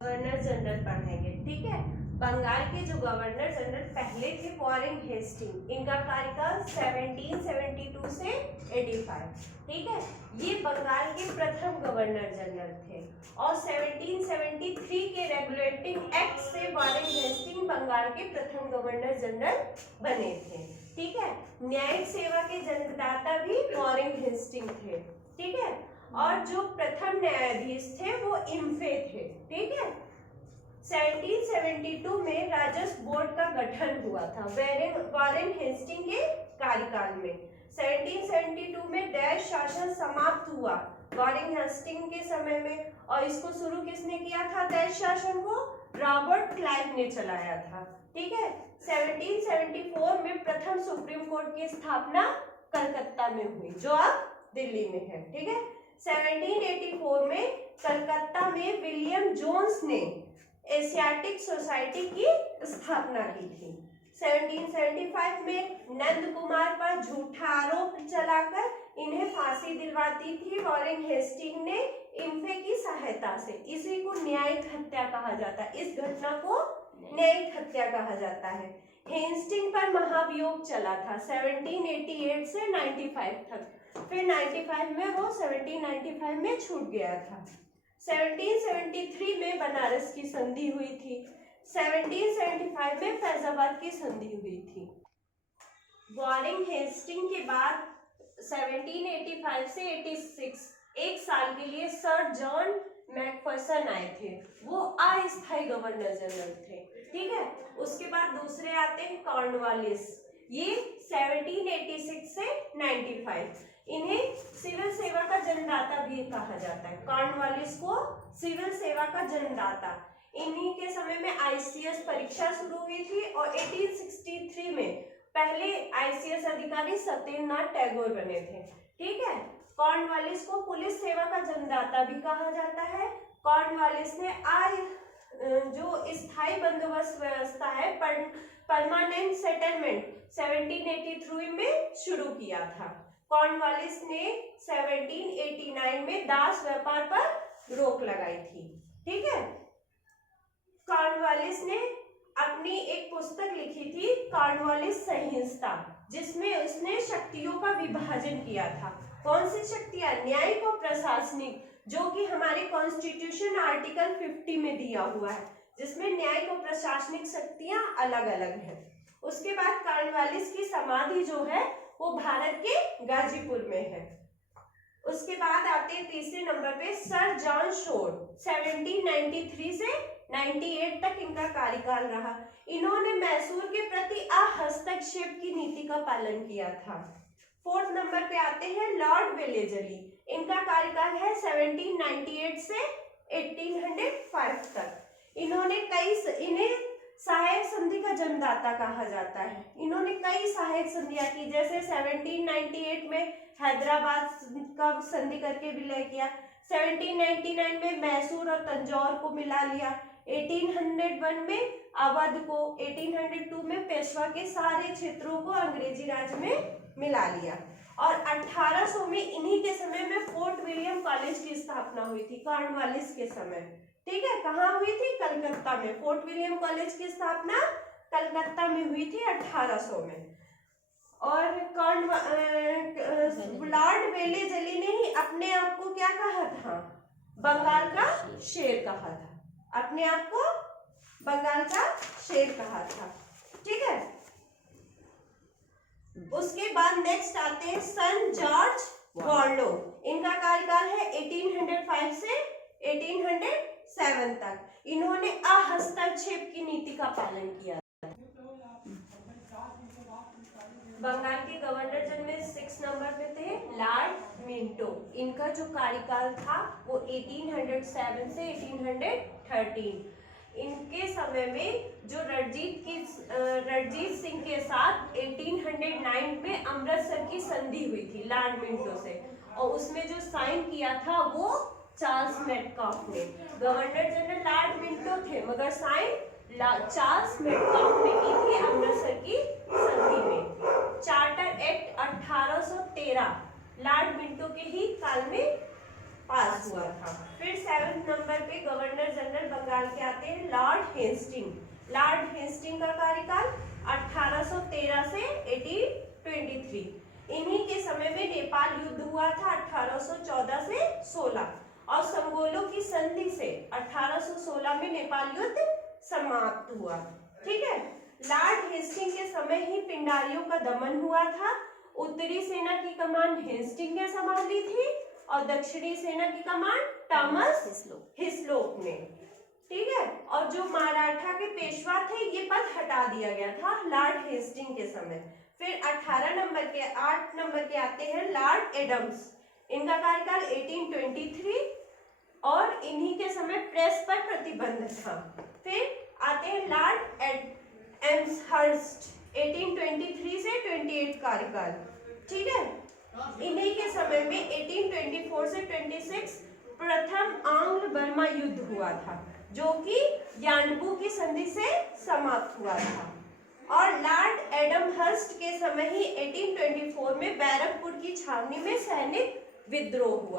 Governor general पढ़ेंगे। ठीक है, बंगाल के जो गवर्नर जनरल पहले थे वॉरेन हेस्टिंग, इनका कार्यकाल 1772 से 85। ठीक है, ये बंगाल के प्रथम गवर्नर जनरल थे और 1773 के रेगुलेटिंग एक्ट से वॉरेन हेस्टिंग बंगाल के प्रथम गवर्नर जनरल बने थे। ठीक है, न्यायिक सेवा के जन्मदाता भी वॉरेन हेस्टिंग थे। ठीक है, और जो प्रथम न्यायाधीश थे वो इम्फे थे। ठीक है, 1772 में राजस्व बोर्ड का गठन हुआ था वॉरेन हेस्टिंग के कार्यकाल में। 1772 में डैश शासन समाप्त हुआ वॉरेन हेस्टिंग के समय में, और इसको शुरू किसने किया था? डैश शासन को रॉबर्ट क्लाइव ने चलाया था। ठीक है, 1774 में प्रथम सुप्रीम कोर्ट की स्थापना कलकत्ता में हुई, जो अब दिल्ली में है। ठीक है, 1784 में कलकत्ता में विलियम जोन्स ने एशियाटिक सोसाइटी की स्थापना की थी। 1775 में नंद कुमार पर झूठा आरोप चलाकर इन्हें फांसी दिलवाती थी वॉरेन हेस्टिंग ने इम्फे की सहायता से। इसी को न्यायिक हत्या कहा जाता है, इस घटना को न्यायिक हत्या कहा जाता है। हेस्टिंग पर महाभियोग चला था 1788 से 95 तक, फिर 95 में वो 1795 में छूट गया था। 1773 में बनारस की संधि हुई थी। 1775 में फैजाबाद की संधि हुई थी। वॉरेन हेस्टिंग के बाद 1785 से 86 एक साल के लिए सर जॉन मैकफर्सन आए थे, वो अस्थायी गवर्नर जनरल थे। ठीक है, उसके बाद दूसरे आते हैं कॉर्नवालिस, ये 1786 से 95। इन्हें सिविल सेवा का जन्मदाता भी कहा जाता है। कॉर्नवालिस को सिविल सेवा का जन्मदाता। इन्हीं के समय में आईसीएस परीक्षा शुरू हुई थी और 1863 में पहले आईसीएस अधिकारी सत्येंद्रनाथ टैगोर बने थे। ठीक है, कॉर्नवालिस को पुलिस सेवा का जन्मदाता भी कहा जाता है। कॉर्नवालिस ने जो स्थायी बंदोबस्त व्यवस्था है, परमानेंट सेटलमेंट 1783 में शुरू किया था। कॉर्नवालिस ने 1789 में दास व्यापार पर रोक लगाई थी। ठीक है, कॉर्नवालिस ने अपनी एक पुस्तक लिखी थी कॉर्नवालिस संहिता, जिसमें उसने शक्तियों का विभाजन किया था। कौन सी शक्तियां? न्यायिक और प्रशासनिक, जो कि हमारे कॉन्स्टिट्यूशन आर्टिकल 50 में दिया हुआ है, जिसमें न्यायिक और प्रशासनिक शक्तियां अलग अलग हैं। उसके बाद कॉर्नवालिस की समाधि जो है वो भारत के गाजीपुर में है। उसके बाद आते हैं तीसरे नंबर पे सर जॉन शोर, 1793 से 98 तक इनका कार्यकाल रहा। इन्होंने मैसूर के प्रति हस्तक्षेप की नीति का पालन किया था। फोर्थ नंबर पे आते हैं लॉर्ड वेलेजली, इनका कार्यकाल है 1798 से 1805 तक। इन्हें सहायक संधि का जन्मदाता कहा जाता है। इन्होंने कई सहायक संधियां की, जैसे 1798 में हैदराबाद का संधि करके विलय किया, 1799 में मैसूर और तंजौर को मिला लिया, 1801 में अवध को, 1802 में पेशवा के सारे क्षेत्रों को अंग्रेजी राज में मिला लिया, और 1800 में इन्हीं के समय में फोर्ट विलियम कॉलेज की स्थापना हुई थी कॉर्नवालिस के समय। ठीक है, कहाँ हुई थी? कलकत्ता में। फोर्ट विलियम कॉलेज की स्थापना कलकत्ता में हुई थी 1800 में। और लॉर्ड वेलेजली ने ही अपने आप को क्या कहा था? बंगाल का शेर कहा था। अपने आप को बंगाल का शेर कहा था। ठीक है, उसके बाद नेक्स्ट आते हैं सन जॉर्ज वार्लो, इनका कार्यकाल है 1805 से 1807 तक। इन्होंने हस्तक्षेप की नीति का पालन किया। बंगाल के गवर्नर जनरल 6 नंबर पे थे लॉर्ड मिंटो, इनका जो कार्यकाल था वो 1807 से 1813। इनके समय में जो रणजीत सिंह के साथ 1809 में अमृतसर की संधि हुई थी लॉर्ड मिंटो से, और उसमें जो साइन किया था वो चार्ल्स मेटकाफ ने। गवर्नर जनरल लॉर्ड मिंटो थे, मगर साइन चार्ल्स मेटकाफ ने की थी अमृतसर की संधि में। चार्टर एक्ट 1813 लॉर्ड मिंटो के ही काल में पास हुआ था। फिर 7 नंबर पे गवर्नर जनरल बंगाल के हेस्टिंग। लॉर्ड हेस्टिंग का कार्यकाल 1813 से 1823। इन्हीं के समय में नेपाल युद्ध हुआ था 1814 से 16 और संगोलों की संधि से 1816 में नेपाल युद्ध समाप्त हुआ। ठीक है, लॉर्ड हेस्टिंग के समय ही पिंडारियों का दमन हुआ था। उत्तरी सेना की कमान हेस्टिंग ने संभाली थी और दक्षिणी सेना की कमान थॉमस हिस्लोप ने। ठीक है, और जो मराठा के पेशवा थे ये पद हटा दिया गया था लॉर्ड हेस्टिंग के समय। फिर 8 नंबर के आते हैं लॉर्ड एडम्स। इनका कार्यकाल 1823 और इन्हीं के समय प्रेस पर प्रतिबंध था। फिर आते हैं लॉर्ड एम्सहर्स्ट 1823 से 28 कार्यकाल। ठीक है, इन्हीं के समय में 1824 से 26 प्रथम आंग्ल बर्मा युद्ध हुआ था जो कि यानबू की संधि से समाप्त हुआ था। और लॉर्ड एडमहर्स्ट के समय ही 1824 में बैरकपुर की छावनी में सैनिक विद्रोह हुआ।